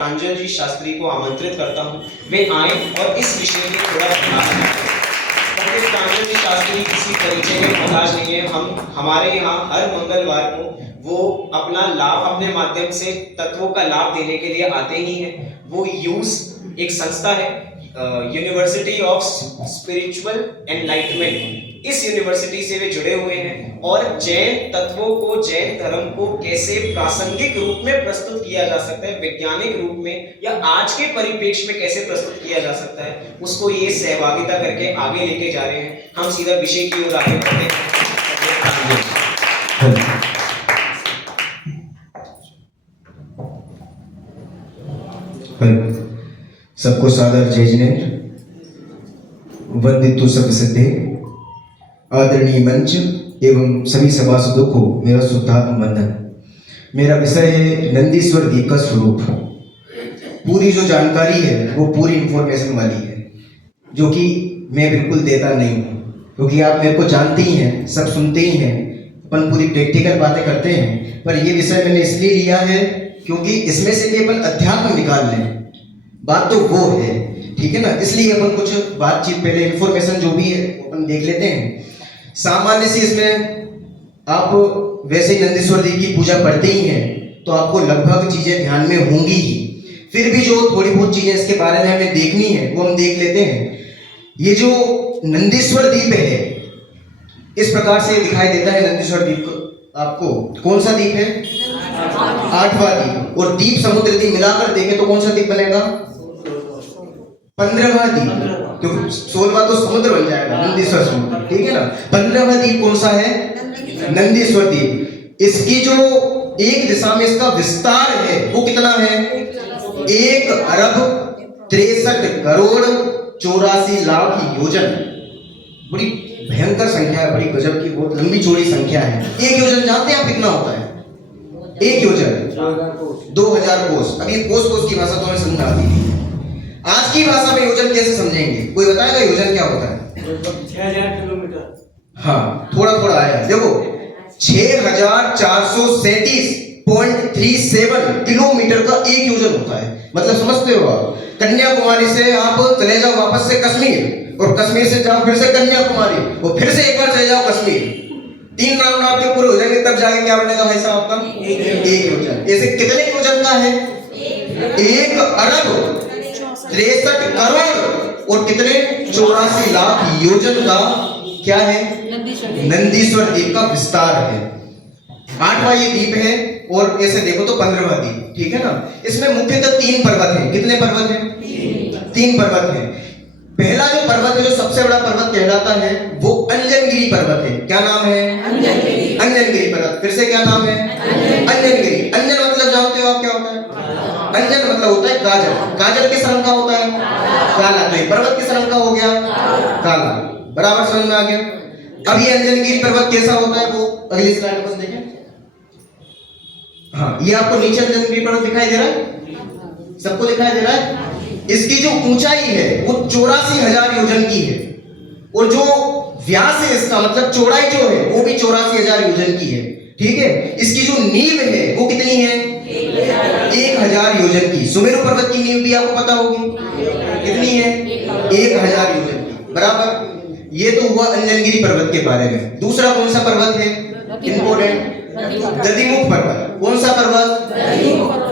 प्रांजल जी शास्त्री को आमंत्रित करता हूँ, वे आए और इस विषय में थोड़ा बताएं। प्रांजल जी शास्त्री किसी परिचय में मोहताज नहीं है। हमारे यहाँ हर मंगलवार को वो अपना लाभ अपने माध्यम से तत्वों का लाभ देने के लिए आते ही हैं। वो यूज एक संस्था है, यूनिवर्सिटी ऑफ स्पिरिचुअल एनलाइटमेंट। इस यूनिवर्सिटी से वे जुड़े हुए हैं और जैन तत्वों को, जैन धर्म को कैसे प्रासंगिक रूप में प्रस्तुत किया जा सकता है, वैज्ञानिक रूप में या आज के परिप्रेक्ष्य में कैसे प्रस्तुत किया जा सकता है, उसको ये सहभागिता करके आगे लेके जा रहे हैं। हम सीधा विषय की ओर आगे बढ़ते हैं। सबको सादर जय जिनेन्द्र, वंदितु सब सिद्धे, आदरणीय मंच एवं सभी सभासदों को मेरा शुद्धात्म वंदन। मेरा विषय है नंदीश्वर दीप का स्वरूप। पूरी जो जानकारी है वो पूरी इंफॉर्मेशन वाली है, जो कि मैं बिल्कुल देता नहीं हूँ, क्योंकि आप मेरे को जानते ही हैं, सब सुनते ही हैं, अपन पूरी प्रैक्टिकल बातें करते हैं। पर ये विषय मैंने इसलिए लिया है क्योंकि इसमें से भी अपन अध्यात्म निकाल लें, बात तो वो है, ठीक है ना। इसलिए अपन कुछ बातचीत, पहले इंफॉर्मेशन जो भी है अपन देख लेते हैं। सामान्य से इसमें आप वैसे ही नंदीश्वर देव की पूजा पढ़ते ही हैं तो आपको लगभग चीजें ध्यान में होंगी ही। फिर भी जो थोड़ी बहुत चीजें इसके बारे में हमें देखनी है वो हम देख लेते हैं। ये जो नंदीश्वर दीप है इस प्रकार से दिखाई देता है। नंदीश्वर दीप आपको कौन सा दीप है? 8वां दीप। और दीप समुद्र दीप मिलाकर देखें तो कौन सा दीप बनेगा? 15वां दीप। तो 16वां तो समुद्र बन जाएगा, नंदीश्वर समुद्र, ठीक है ना। 15वां दीप कौन सा है? नंदीश्वर दीप। इसकी जो एक दिशा में इसका विस्तार है वो कितना है? 1,63,64,84 योजन। बड़ी भयंकर संख्या है, बड़ी गजब की, बहुत लंबी चौड़ी संख्या है। एक योजन जानते हैं आप कितना होता है? एक योजन 2000 कोस। अभी कोस की भाषा तो हमें समझ आती है, आज की भाषा में योजन कैसे समझेंगे? कोई बताएगा योजन क्या होता है? 6000 किलोमीटर। हाँ, थोड़ा थोड़ा आया। देखो 6437.37 किलोमीटर का एक योजन होता है। मतलब समझते हो आप? कन्याकुमारी से आप चले जाओ वापस से कश्मीर, और कश्मीर से जाओ फिर से कन्याकुमारी, और फिर से एक बार चले जाओ कश्मीर। 3 राउंड आपके पूरे हो जाएंगे, तब जाके क्या बनेगा भाई साहब आपका? एक योजन। ऐसे कितने योजन का है? 1,63 करोड़ और कितने? 84 लाख योजन का क्या है? नंदीश्वर दीप का विस्तार है। 8वां ये दीप है। और ऐसे देखो तो 15वां दीप, ठीक है ना। इसमें मुख्यतः 3 पर्वत हैं। कितने पर्वत हैं? 3 पर्वत हैं। पहला जो पर्वत है, जो सबसे बड़ा पर्वत कहलाता है, वो अंजनगिरी पर्वत है। क्या नाम है? अंजनगिरी पर्वत। फिर से क्या नाम है? अंजनगिरी। अंजन मतलब जानते हो आप क्या होता है? अंजन मतलब होता है गाजर। गाजर किस रंग का होता है? काला। तो ये पर्वत किस रंग का हो गया? काला। बराबर समझ में आ गया। अब ये अंजनगिरी पर्वत कैसा होता है वो अगली स्लाइड में देखें। हाँ, ये आपको नीचे अंजनगिरी पर्वत दिखाई दे रहा है? सबको दिखाई दे रहा है? इसकी जो ऊंचाई है वो 84,000 योजन की है, और जो व्यास है इसका, मतलब चौड़ाई जो है वो भी 84,000 योजन की है, ठीक है। इसकी जो नींव है वो कितनी है? 1,000 योजन की। सुमेरु पर्वत की नींव भी आपको पता होगी, कितनी है? 1,000 योजन की, बराबर। ये तो हुआ अंजनगिरी पर्वत के बारे में। दूसरा कौन सा पर्वत है इंपोर्टेंट? दधिमुख पर्वत। कौन सा पर्वत?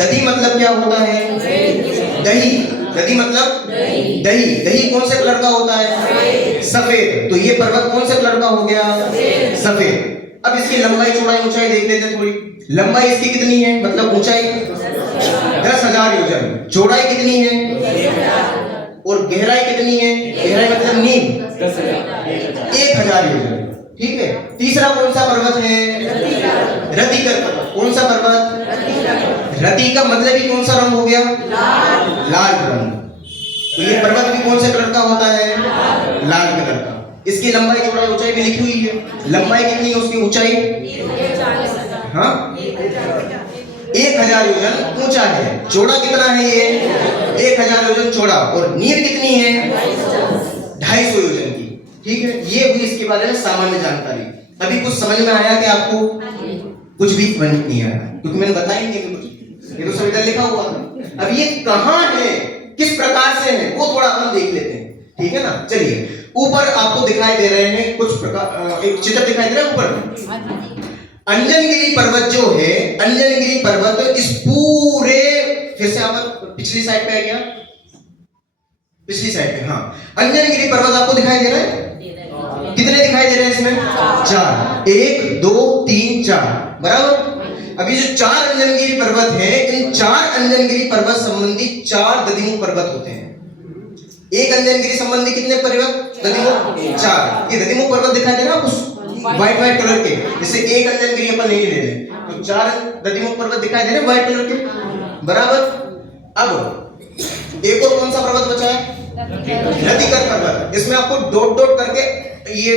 दधि मतलब क्या होता है? दही। दधी मतलब दही। दही कौन से कलर का होता है? सफेद। तो ये पर्वत कौन से कलर का हो गया? सफेद। अब इसकी लंबाई, चौड़ाई, ऊंचाई देख लेते हैं थोड़ी। लंबाई इसकी कितनी है? मतलब ऊंचाई 10,000 योजन। चौड़ाई कितनी है? और गहराई कितनी है? गहराई मतलब नींव 1,000 योजन, ठीक है। तीसरा कौन सा पर्वत है? रतिकर पर्वत। कौन सा पर्वत? रति का मतलब ही कौन सा रंग हो गया? लाल रंग। तो ये पर्वत भी कौन से कलर का होता है? लाल कलर का। इसकी लंबाई, चौड़ाई, ऊंचाई भी लिखी हुई है। लंबाई कितनी है उसकी? ऊंचाई 1,000 योजन ऊंचा है। चौड़ा कितना है ये? 1,000 योजन चौड़ा। और नींव कितनी है? 250 योजन की, ठीक है। ये हुई इसके बारे में सामान्य जानकारी। अभी कुछ समझ में आया कि आपको? कुछ भी समझ नहीं आया, क्योंकि मैंने बताया ही नहीं कुछ। ये तो सब इधर लिखा हुआ था। अब ये कहां है, किस प्रकार से है, वो थोड़ा हम देख लेते हैं, ठीक है ना। चलिए, ऊपर आपको दिखाई दे रहे हैं कुछ प्रकार, एक चित्र दिखाई दे रहा है ऊपर। अंजनगिरी पर्वत जो है, अंजनगिरी पर्वत इस पूरे, फिर से आप पिछली साइड पे आ गया, पिछली साइड पे, हाँ, अंजनगिरी पर्वत आपको दिखाई दे रहा है, कितने दिखाई दे रहे हैं इसमें? 4, 1 2 3 4, बराबर। अभी जो 4 अंजनगिरी पर्वत है, इन 4 अंजनगिरी पर्वत संबंधी 4 दधिमुख पर्वत होते हैं। एक अंजनगिरी संबंधी कितने पर्वत? दधिमुख 4। ये दधिमुख पर्वत दिखाई दे रहा है उस व्हाइट कलर के, जैसे एक अंजनगिरी अपन नहीं ले रहे, तो 4 दधिमुख पर्वत दिखाई दे रहे हैं व्हाइट कलर के, बराबर। अब एक और कौन सा पर्वत बचा है? रतिकर पर्वत। इसमें आपको डॉट डॉट करके, ये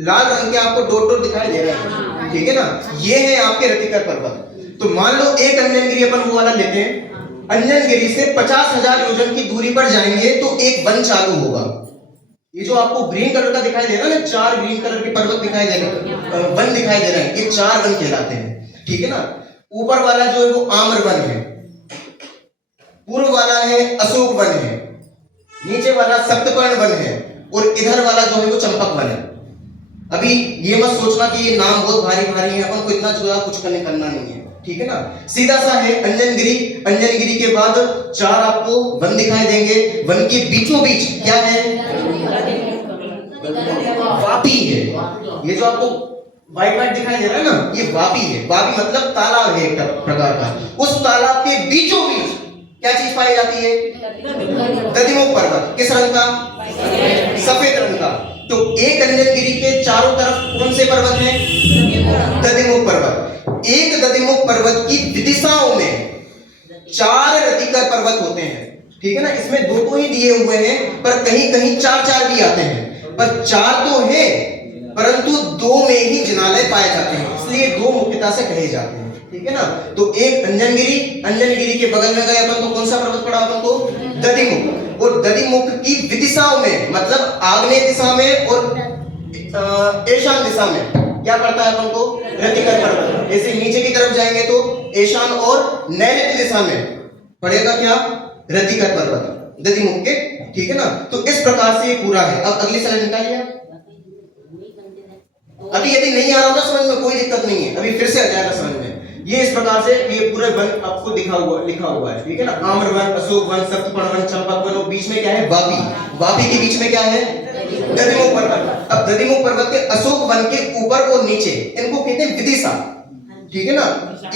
लाल रंग के आपको डॉट डॉट दिखाई दे रहा है, ठीक है ना, ये है आपके रतिकर पर्वत। तो मान लो एक अंजनगिरी अपन वो वाला लेते हैं, अंजनगिरी से 50,000 योजन की दूरी पर जाएंगे तो एक वन चालू होगा। ये जो आपको ग्रीन कलर का दिखाई दे रहा है ना, 4 ग्रीन कलर के पर्वत दिखाई दे रहे हैं, वन दिखाई दे रहे हैं, ये 4 वन कहलाते हैं, ठीक है ना। ऊपर वाला जो है वो आम्र वन है, पूर्व वाला है अशोक वन है, नीचे वाला सप्तपर्ण वन है, और इधर वाला जो है वो चंपक वन है। अभी ये मत सोचना कि ये नाम बहुत भारी भारी है, अपन को इतना जो कुछ करना नहीं है, ठीक है ना। सीधा सा है अंजनगिरी, अंजनगिरी के बाद 4 आपको वन दिखाई देंगे, वन के बीचों बीच क्या है? वापी है। ये जो आपको व्हाइट व्हाइट दिखाई दे रहा है ना, ये वापी है। वापी मतलब तालाब है एक प्रकार का। उस तालाब के बीचों बीच क्या चीज पाई जाती है? दधिमुख पर्वत। किस रंग का? सफेद रंग का। तो एक अंजनगिरी के चारों तरफ कौन से पर्वत हैं? दधिमुख पर्वत। एक दधिमुख पर्वत की विदिशाओं में 4 रतिकर पर्वत होते हैं, ठीक है ना। इसमें 2 तो ही दिए हुए हैं, पर कहीं कहीं 4 भी आते हैं, पर 4 तो है, परंतु 2 में ही जिनालय पाए जाते हैं, इसलिए 2 मुख्यता से कहे जाते हैं, ठीक है ना। तो एक अंजनगिरी, अंजनगिरी के बगल में गए अपन तो कौन सा पर्वत पड़ा अपन को? दधिमुख। और दधिमुख की विदिशाओं में मतलब आग्नेय दिशा में और ईशान दिशा में क्या पड़ता है अपन को? रतिकर पर्वत। जैसे नीचे की तरफ जाएंगे तो ईशान और नैऋत्य दिशा में पड़ेगा क्या? रतिकर पर्वत दधिमुख के, ठीक है ना। तो इस प्रकार से ये पूरा है। अब अगली स्लाइड निकालिए। अभी यदि नहीं आ रहा होगा समझ में, कोई दिक्कत नहीं है, अभी फिर से आ जाएगा समझ में। ये इस प्रकार से ये पूरे वन आपको लिखा हुआ है, ठीक है ना। आम्र वन, अशोक वन, सप्तपर्ण वन, चंपक वन, और बीच में क्या है? वापी। वापी के बीच में क्या है? दधिमुख पर्वत। अब दधिमुख पर्वत के अशोक वन के ऊपर और नीचे इनको कहते हैं विदिशा, ठीक है ना।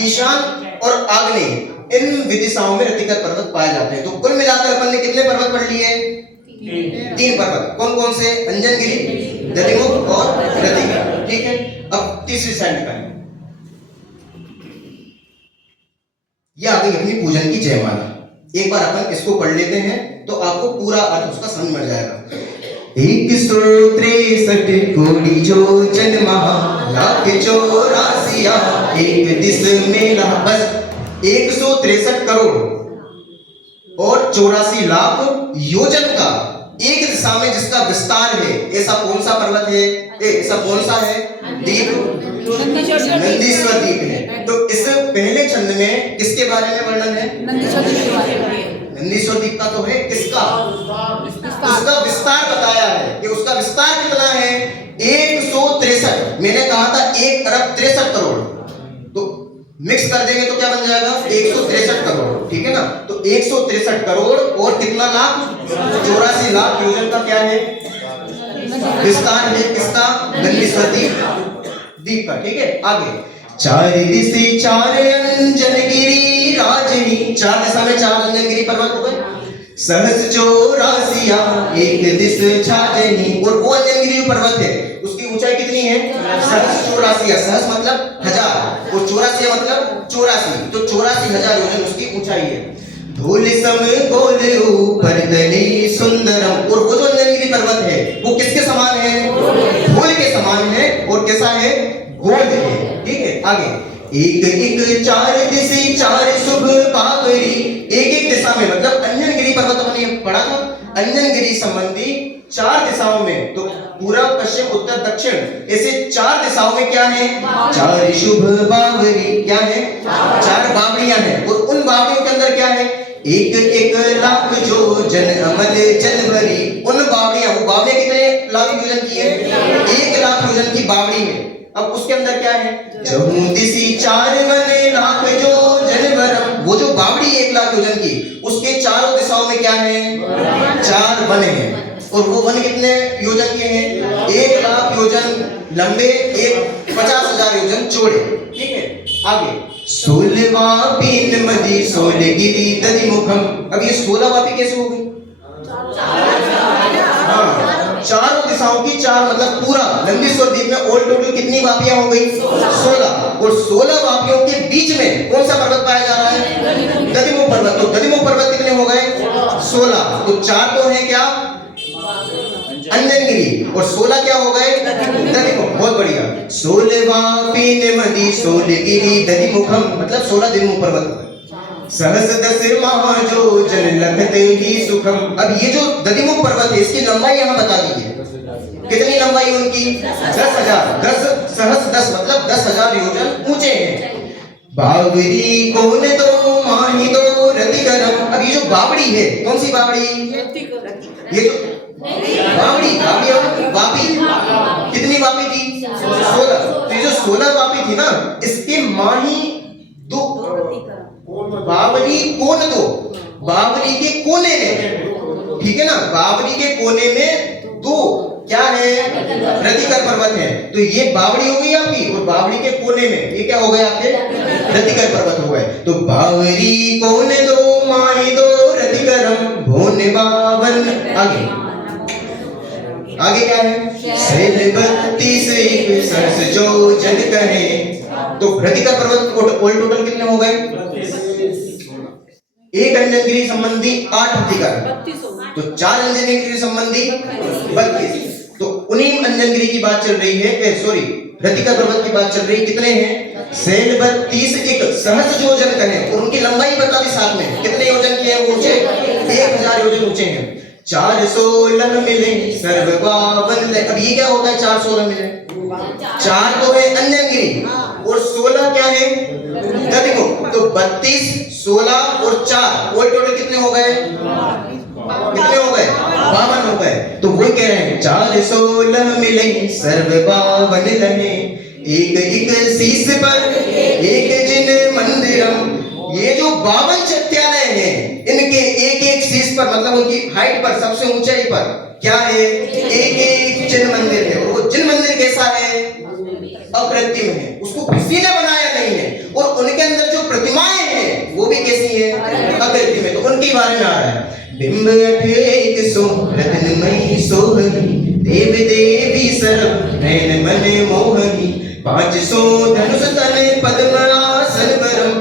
ईशान और आग्नेय इन विदिशाओं में रतिकर पर्वत पाए जाते हैं। तो कुल मिलाकर अपन ने कितने पर्वत पढ़ लिए? 3 पर्वत। कौन कौन से? अंजनगिरी, दधिमुख और रतिकर, ठीक है। अब तीसरी साइड निकालिए। यह आ गई अपनी पूजन की जयमाला। एक बार अपन इसको पढ़ लेते हैं तो आपको पूरा अर्थ उसका समझ में जाएगा। 163 कोटि योजन महा, लाख 84 एक दिस मेला। बस 163 करोड़ और 84 लाख योजन का एक दिशा में जिसका विस्तार है, ऐसा कौन सा पर्वत है? ऐसा कौन सा है? द्वीप नंदीश्वर द्वीप है। तो इस पहले छंद में किसके बारे में वर्णन है? नंदीश्वर द्वीप का तो है। किसका? उसका विस्तार बताया है कि उसका विस्तार कितना है? 163। मैंने कहा था 1 अरब 63 करोड़, तो मिक्स कर देंगे तो क्या बन जाएगा? 163 करोड़, ठीक है ना। तो 163 करोड़ और कितना लाख? 84 लाख योजन का क्या है? विस्तार है। किसका? नंदीश्वर द्वीप का, ठीक है। आगे 4 दिशे 4 अंजनगिरी राजनी, 4 दिशा में 4 अंजनगिरी पर्वत हो गए। सहस 84 एक दिश छाजनी, और वो अंजनगिरी पर्वत है उसकी ऊंचाई कितनी है? सहस 84। सहस मतलब 1000 और 84 मतलब 84, तो 84,000 योजन उसकी ऊंचाई है। धूल सम गोल ऊपर तली सुंदरम, और वो जो अंजनगिरी पर्वत है वो किसके समान है? धूल के समान है। और कैसा है? गोल है, ठीक है। आगे 1 4 दिशे 4 शुभ पावरी, एक दिशा में मतलब अंजनगिरी पर्वत हमने पढ़ा था, अंजनगिरी संबंधी 4 दिशाओं में, तो पूर्व पश्चिम उत्तर दक्षिण ऐसे 4 दिशाओं में क्या है? 4 शुभ बावरी। क्या है? 4 बावड़ियां हैं, और उन बावड़ियों के अंदर क्या है? एक एक लाख जो जन अमल जल भरी। उन बावड़ियां, वो बावड़ियां कितने लाख योजन की है? 1 लाख योजन की बावड़ी में। अब उसके अंदर क्या है? जहूं दिसी 4 वन लाख जो जन भरम। वो जो बावड़ी 1 लाख योजन की, उसके चारों दिशाओं में क्या है? 4 वन है। और वो वन कितने योजन के हैं? 1 लाख योजन लंबे, 50,000 योजन चौड़े। ठीक है, आगे 16 वापी नदी 16 गिरी दधि मुखम। अब ये 16 वापी कैसे हो गई? हाँ, चारों दिशाओं की 4 मतलब पूरा लंबी स्वरदीप में ऑल टोटल कितनी वापियां हो गई? 16। और 16 वापियों के बीच में कौन सा पर्वत पाया जा रहा है? दधिमुख पर्वत। तो दधिमुख पर्वत कितने हो गए? 16। तो 4 तो है क्या? अंजनगिरी। और 16 क्या हो गए? दधिमुख। बहुत बढ़िया। 16 वापी नदी 16 गिरी दधिमुखम, मतलब 16 दधिमुख पर्वत। सहस 10 महा जो जन लखते ही सुखम। अब ये जो दधिमुख पर्वत है, इसकी लंबाई यहाँ बता दीजिए, कितनी लंबाई उनकी? 10,000। 10 सहस 10 मतलब 10,000 योजन ऊंचे हैं। बावरी कौन दो माही दो रतिकरम। अब ये जो बावड़ी है, कौन सी बावड़ी? ये जो बावड़ी, और वापी कितनी वापी थी? 16। तो ये जो 16 वापी थी ना, इसके माही दो, बावरी कोन दो, बावरी के कोने में, ठीक है ना, बावरी के कोने में 2 क्या है? रतिकर पर्वत है। तो ये बावड़ी हो गई आपकी, और बावड़ी के कोने में ये क्या हो गए आपके? रतिकर पर्वत हो गए। तो बावरी कोने दो माही दो रतिकरम भोन बावन। आगे क्या है? शैल 32 एक सरस जो जन कहे। तो रतिकर पर्वत ऑल टोटल कितने हो गए? एक अंजनगिरी संबंधी 8 रतिकर, तो 4 अंजनगिरी संबंधी 32। तो उन्हीं अंजनगिरी की बात चल रही है, सॉरी रतिकर पर्वत की बात चल रही है। कितने हैं? शैल 32 एक सहस्र योजन कहे। और उनकी लंबाई बता दी साथ में, कितने योजन की है वो? ऊंचे 1000 योजन ऊंचे हैं। 416 मिले सर्व 52। अब ये क्या होता है? 416 मिले, 4 तो है अंजनगिरी और 16 क्या है? दधिमुख। तो 32, 16 और 4 ऑल टोटल कितने हो गए? कितने हो गए? 52 हो गए। तो वो कह रहे हैं 416 मिले सर्व 52 लहे। एक एक शीश पर एक जिन मंदिरम। ये जो 52 चैत्यालय हैं, इनके एक एक शीश पर मतलब उनकी हाइट पर, सबसे ऊंचाई पर क्या है? एक एक जिन मंदिर है। और वो जिन मंदिर कैसा है? अकृत्रिम है, उसको किसी ने बनाया नहीं है। और उनके अंदर जो प्रतिमाएं हैं वो भी कैसी है? अकृत्रिम है। तो उनके बारे में आ रहा है। बिंब 1 सो रत्नमयी सोहनी देव देवी सर्व नयन मन मोहनी 500 धनुष तने पद्मासन वरम।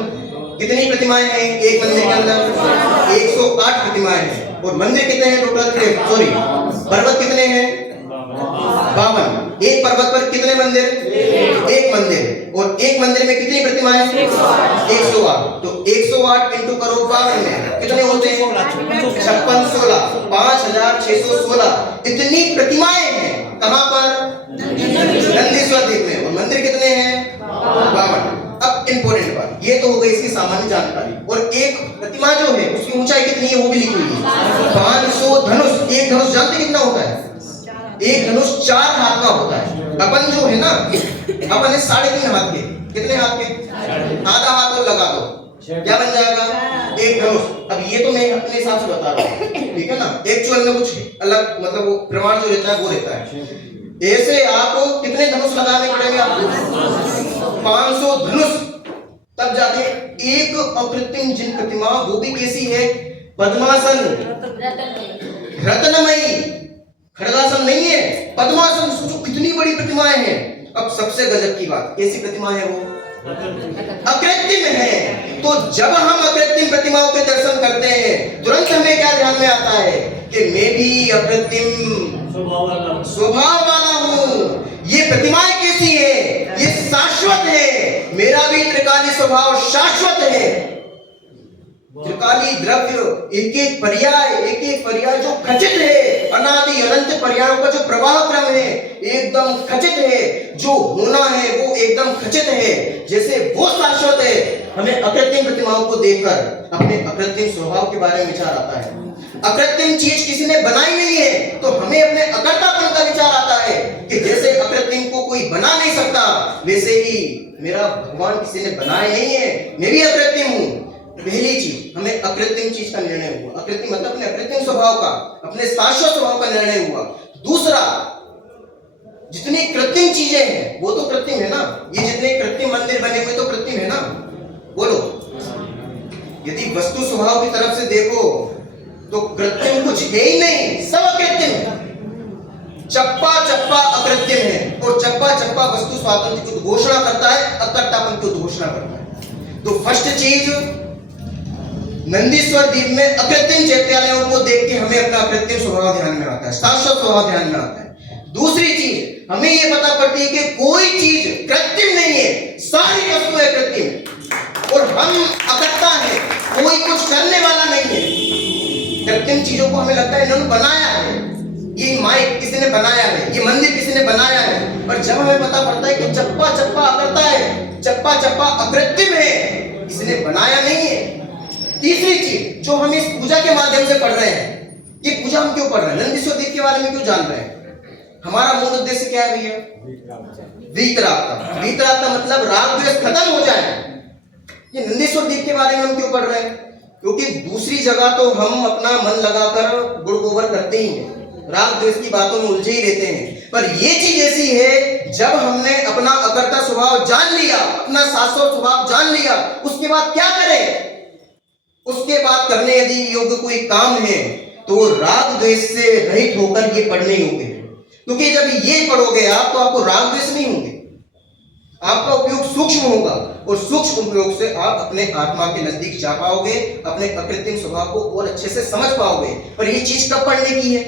कितनी प्रतिमाएं हैं एक मंदिर के अंदर? 108 प्रतिमाएं हैं। और मंदिर कितने हैं टोटल? सॉरी पर्वत कितने हैं? 52। एक पर्वत पर कितने मंदिर? एक मंदिर। और एक मंदिर में कितनी प्रतिमाएं? 108। तो 108 इंटू करो 52 में कितने होते हैं? 56 16 5616। इतनी प्रतिमाएं हैं कहां पर? नंदीश्वर द्वीप में। और मंदिर कितने हैं? 52। अब इंपॉर्टेंट बात, ये तो हो गई इसकी सामान्य जानकारी। और एक प्रतिमा जो है उसकी ऊंचाई कितनी है वो भी लिखी हुई है। 500 धनुष। एक धनुष जानते कितना होता है? एक धनुष 4 हाथ का होता है। अपन जो है ना, अपन है 3.5 हाथ के। कितने हाथ के? आधा हाथ और लगा दो, क्या बन जाएगा? एक धनुष। अब ये तो मैं अपने हिसाब से बता रहा हूँ, ठीक है ना, एक्चुअल में कुछ अलग मतलब वो प्रमाण जो रहता है वो रहता है। ऐसे आपको कितने धनुष लगाने पड़ेंगे आपको? 500 धनुष, तब जाके एक अकृत्रिम जिन प्रतिमा, वो भी कैसी है? पद्मासन, रत्नमयी, खड़गासन नहीं है, पद्मासन। सोचो कितनी बड़ी प्रतिमाएं हैं। अब सबसे गजब की बात, कैसी प्रतिमा है वो? अकृत्रिम है। तो जब हम अकृत्रिम प्रतिमाओं के दर्शन करते हैं, तुरंत हमें क्या ध्यान में आता है कि मैं भी अकृत्रिम स्वभाव वाला हूँ। ये प्रतिमाएं कैसी है? ये शाश्वत है। मेरा भी त्रिकाली स्वभाव शाश्वत है। त्रिकाली द्रव्य, एक एक पर्याय जो खचित है, अनादि अनंत पर्यायों का जो प्रवाह क्रम है एकदम खचित है, जो होना है वो एकदम खचित है, जैसे वो शाश्वत है। हमें अकृत्रिम प्रतिमाओं को देखकर अपने अकृत्रिम स्वभाव के बारे में विचार आता है। अकृत्रिम चीज किसी ने बनाई नहीं है तो हमें अपने अकर्तापन का विचार आता है कि जैसे अकृत्रिम को कोई बना नहीं सकता वैसे ही मेरा भगवान किसी ने बनाया नहीं है, मैं भी अकृत्रिम हूं। पहली चीज, हमें अकृत्रिम चीज का निर्णय हुआ। अकृत्रिम मतलब अपने अकृत्रिम स्वभाव का, अपने शाश्वत स्वभाव का निर्णय हुआ। दूसरा, जितनी कृत्रिम चीजें हैं वो तो कृत्रिम है ना, ये जितने कृत्रिम मंदिर बने हुए तो कृत्रिम है ना, बोलो। यदि वस्तु स्वभाव की तरफ से देखो तो कृत्रिम कुछ है ही नहीं, सब अकृत्रिम है। चप्पा चप्पा अकृत्रिम है और चप्पा चप्पा वस्तु स्वातंत्र्य की उद्घोषणा करता है, अकर्तापन की उद्घोषणा करता है। तो फर्स्ट चीज, नंदीश्वर द्वीप में अकृत्रिम चैत्यालयों को देख के हमें अपना अकृत्रिम स्वभाव ध्यान में आता है, शाश्वत स्वभाव ध्यान में आता है। दूसरी चीज, हमें यह पता पड़ती है कि कोई चीज कृत्रिम नहीं है, सारी वस्तुएं कृत्रिम है और हम अकर्ता है, कोई कुछ करने वाला नहीं है। कृत्रिम चीजों को हमें लगता है इन्होंने बनाया है, ये माइक किसी ने बनाया है, ये मंदिर किसी ने बनाया है, पर जब हमें पता पड़ता है कि चप्पा चप्पा अकर्ता है, चप्पा चप्पा अकृत्रिम है, किसी ने बनाया नहीं है। तीसरी चीज जो हम इस पूजा के माध्यम से पढ़ रहे हैं, ये पूजा हम क्यों पढ़ रहे हैं, नंदीश्वर द्वीप के बारे में क्यों जान रहे हैं, हमारा मूल उद्देश्य क्या है भैया, वीतरागता। वीतरागता मतलब राग द्वेष खत्म हो जाए। ये नंदीश्वर द्वीप के बारे में हम क्यों पढ़ रहे हैं, क्योंकि दूसरी जगह तो हम अपना मन लगाकर गुड़ गोबर करते ही हैं, राग द्वेष की बातों में उलझे ही रहते हैं, पर ये चीज ऐसी है जब हमने अपना अकर्ता स्वभाव जान लिया, अपना शाश्वत स्वभाव जान लिया, उसके बाद क्या करें, उसके बाद करने यदि योग्य कोई काम है तो राग द्वेष से रहित होकर ये पढ़ने योग्य है। क्योंकि जब ये पढ़ोगे आप तो आपको राग द्वेष नहीं होंगे, आपका उपयोग सूक्ष्म होगा और सूक्ष्म उपयोग से आप अपने आत्मा के नजदीक जा पाओगे, अपने अकृत्रिम स्वभाव को और अच्छे से समझ पाओगे। पर ये चीज कब पढ़ने की है,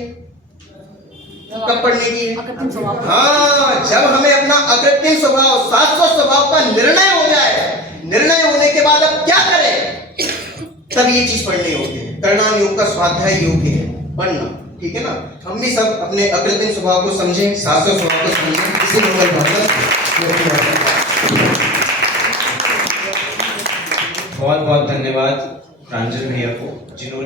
कब पढ़ने की है, हाँ, जब हमें अपना अकृत्रिम स्वभाव, शाश्वत स्वभाव का निर्णय हो जाए। निर्णय होने के बाद अब क्या करें, तब ये चीज पढ़ने योग्य है, करना योग का स्वाध्याय योग्य है, पढ़ना, ठीक है ना। हम भी सब अपने अकृत्रिम स्वभाव को समझें, शाश्वत स्वभाव को समझें, इसी बहुत बहुत धन्यवाद प्रांजल भैया को जिन्होंने